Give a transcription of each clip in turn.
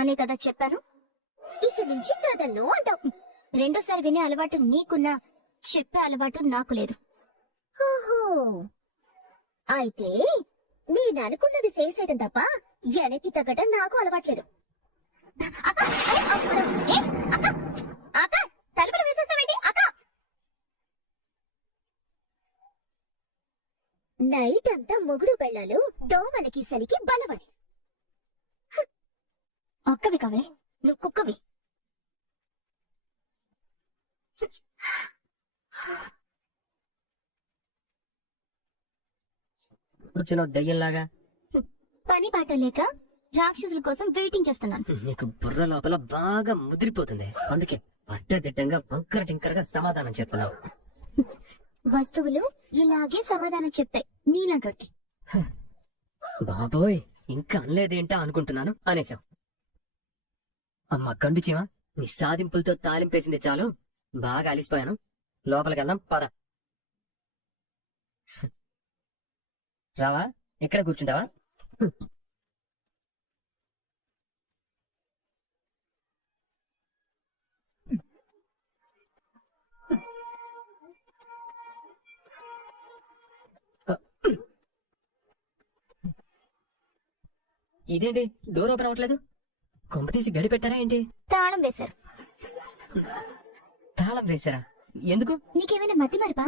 అనే కదా చెప్పాను. ఇక నుంచి కథల్లో అంటావు. రెండోసారి వినే అలవాటు నీకున్నా చెప్పే అలవాటు నాకు లేదు. ఓహో, అయితే నేను అనుకున్నది చేసేయడం తప్ప వెనక్కి తగ్గటం నాకు అలవాట్లేదు. తలుపులు వేసేస్తావేంటి అక్క? నైట్ అంతా మొగుడు బెళ్ళాలు దోమలకి సలికి బలవని. అక్కవి కవే, నువ్వు కుక్కవి. కూర్చున్నావు దయ్యంలాగా. పని పాట లేక రాక్షసుల కోసం వెయిటింగ్ చేస్తున్నాను. నీకు బుర్ర లోపల బాగా ముదిరిపోతుంది, అందుకే అడ్డదిడ్డంగా వంకర టింకరగా సమాధానం చెప్తున్నావు. వస్తువులు ఇలాగే సమాధానం చెప్తాయి నీలాంటి. బాబోయ్, ఇంకా అనలేదేంటా అనుకుంటున్నాను, అనేసావు. అమ్మ గండు చీమ, నీ సాధింపులతో తాలింపేసింది చాలు. బాగా అలిసిపోయాను, లోపలికి వెళ్దాం పద. రావా, ఎక్కడ కూర్చుంటావా? ఇదేంటి డోర్ ఓపెన్ అవ్వట్లేదు? కొంప తీసి గడి పెట్టారా ఏంటి? తాళం వేశారు. తాళం వేశారా? ఎందుకు? నీకేమైనా మతి మరిపా?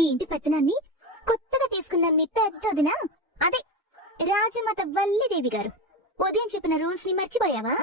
ఈ ఇంటి పెత్తనాన్ని కొత్తగా తీసుకున్న మీ పెద్దదినా, అదే రాజమాత వల్లిదేవి గారు ఉదయం చెప్పిన రూల్స్ ని మర్చిపోయావా?